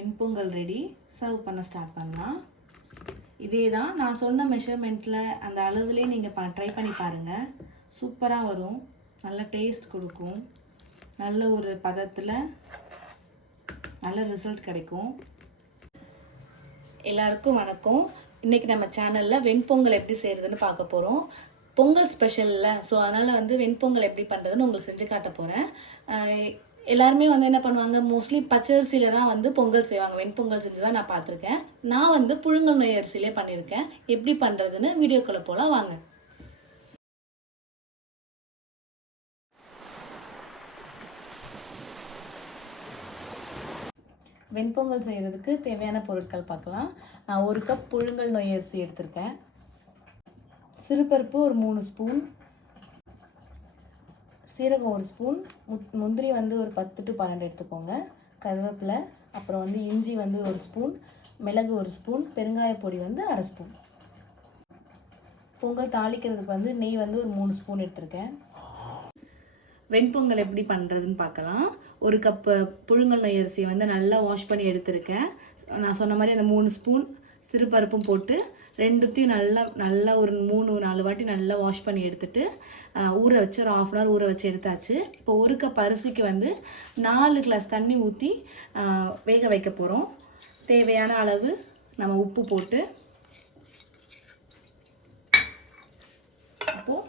வெண்பொங்கல் ready. Serve பண்ண start பண்ணலாம். இதே தான் நான் சொன்ன மெஷர்மெண்ட்டில் அந்த அளவுலேயே நீங்கள் ட்ரை பண்ணி பாருங்கள். சூப்பராக வரும். நல்ல டேஸ்ட் கொடுக்கும். நல்ல ஒரு பதத்தில் நல்ல ரிசல்ட் கிடைக்கும். எல்லாருக்கும் வணக்கம். இன்றைக்கி நம்ம சேனலில் வெண்பொங்கல் எப்படி செய்கிறதுன்னு பார்க்க போகிறோம். பொங்கல் ஸ்பெஷலில், ஸோ அதனால் வெண்பொங்கல் எப்படி பண்ணுறதுன்னு உங்களுக்கு செஞ்சு காட்ட போகிறேன். எல்லாருமே என்ன பண்ணுவாங்க, மோஸ்ட்லி பச்சரிசியில் தான் பொங்கல் செய்வாங்க. வெண்பொங்கல் செஞ்சு தான் நான் பார்த்துருக்கேன். நான் புழுங்கல் நொய் அரிசியிலே பண்ணியிருக்கேன். எப்படி பண்ணுறதுன்னு வீடியோக்குள்ளே போகலாம் வாங்க. வெண்பொங்கல் செய்கிறதுக்கு தேவையான பொருட்கள் பார்க்கலாம். நான் 1 கப் புழுங்கல் நொய் அரிசி எடுத்திருக்கேன். சிறுபருப்பு ஒரு 3 ஸ்பூன், சீரகம் 1 ஸ்பூன், முந்திரி ஒரு 10 to 12 எடுத்துக்கோங்க, கருவேப்பிலை, அப்புறம் இஞ்சி 1 ஸ்பூன், மிளகு 1 ஸ்பூன், பெருங்காய பொடி 1/2 ஸ்பூன். பொங்கல் தாளிக்கிறதுக்கு நெய் ஒரு 3 ஸ்பூன் எடுத்திருக்கேன். வெண்பொங்கல் எப்படி பண்ணுறதுன்னு பார்க்கலாம். 1 கப்பு புழுங்கல் நொய் அரிசியை நல்லா வாஷ் பண்ணி எடுத்திருக்கேன். நான் சொன்ன மாதிரி அந்த 3 ஸ்பூன் சிறுபருப்பும் போட்டு ரெண்டுத்தையும் நல்லா ஒரு 3-4 வாட்டி நல்லா வாஷ் பண்ணி எடுத்துட்டு ஊற வச்சு ஒரு 1/2 hour ஊற வச்சு எடுத்தாச்சு. இப்போ 1 கப் அரிசிக்கு 4 கிளாஸ் தண்ணி ஊற்றி வேக வைக்க போகிறோம். தேவையான அளவு நம்ம உப்பு போட்டு அப்போது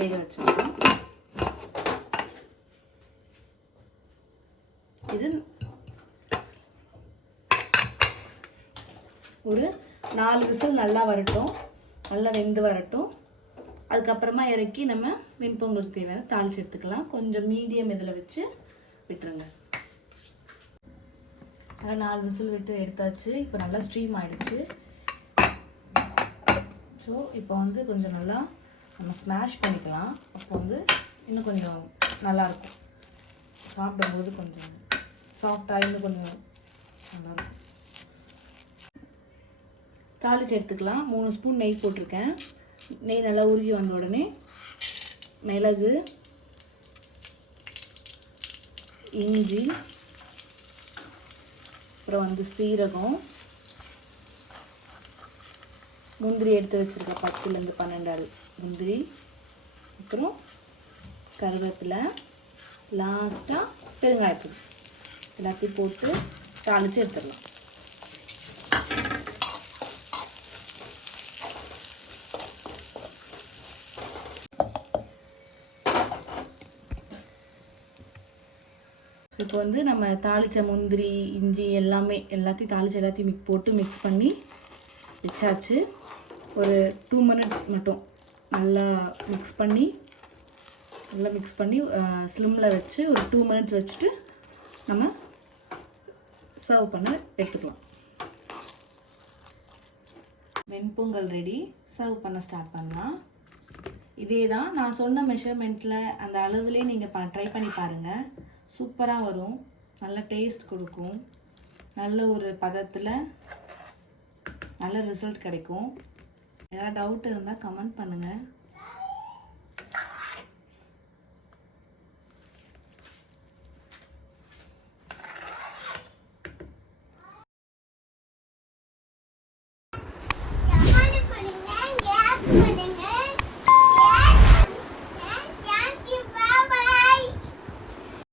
வேக வச்சுக்கலாம். இது ஒரு 4 விசில் நல்லா வரட்டும், நல்லா வெந்து வரட்டும். அதுக்கப்புறமா இறக்கி நம்ம வெண்பொங்கலுக்கு தேவையான தாளிச்சு எடுத்துக்கலாம். கொஞ்சம் மீடியம் இதில் வச்சு விட்டுருங்க. 4 விசில் விட்டு எடுத்தாச்சு. இப்போ நல்லா ஸ்ட்ரீம் ஆகிடுச்சு. ஸோ இப்போ கொஞ்சம் நல்லா நம்ம ஸ்மாஷ் பண்ணிக்கலாம். அப்போ இன்னும் கொஞ்சம் நல்லாயிருக்கும். சாப்பிடும்போது கொஞ்சம் சாஃப்டாக இன்னும் கொஞ்சம் நல்லாயிருக்கும். தாளிச்சு எடுத்துக்கலாம். 3 ஸ்பூன் நெய் போட்டிருக்கேன். நெய் நல்லா உருகி வந்த உடனே மிளகு, இஞ்சி, அப்புறம் சீரகம், முந்திரி எடுத்து வச்சுருக்கேன். 10 to 12 முந்திரி, அப்புறம் கருவேப்பிலை, லாஸ்ட்டாக பெருங்காயத்தூள் எல்லாத்தையும் போட்டு தாளித்து எடுத்துடலாம். இப்போ நம்ம தாளித்த முந்திரி, இஞ்சி எல்லாத்தையும் போட்டு மிக்ஸ் பண்ணி வச்சாச்சு. ஒரு 2 minutes மட்டும் நல்லா மிக்ஸ் பண்ணி ஸ்லிம்மில் வச்சு ஒரு 2 minutes வச்சுட்டு நம்ம சர்வ் பண்ண எடுத்துக்கலாம். வெண்பொங்கல் ரெடி. சர்வ் பண்ண ஸ்டார்ட் பண்ணலாம். இதே தான் நான் சொன்ன மெஷர்மெண்ட்டில் அந்த அளவுலேயே நீங்கள் ட்ரை பண்ணி பாருங்கள். சூப்பராக வரும். நல்ல டேஸ்ட் கொடுக்கும். நல்ல ஒரு பதத்தில் நல்ல ரிசல்ட் கிடைக்கும். ஏதாவது டவுட் இருந்தால் கமெண்ட் பண்ணுங்கள்.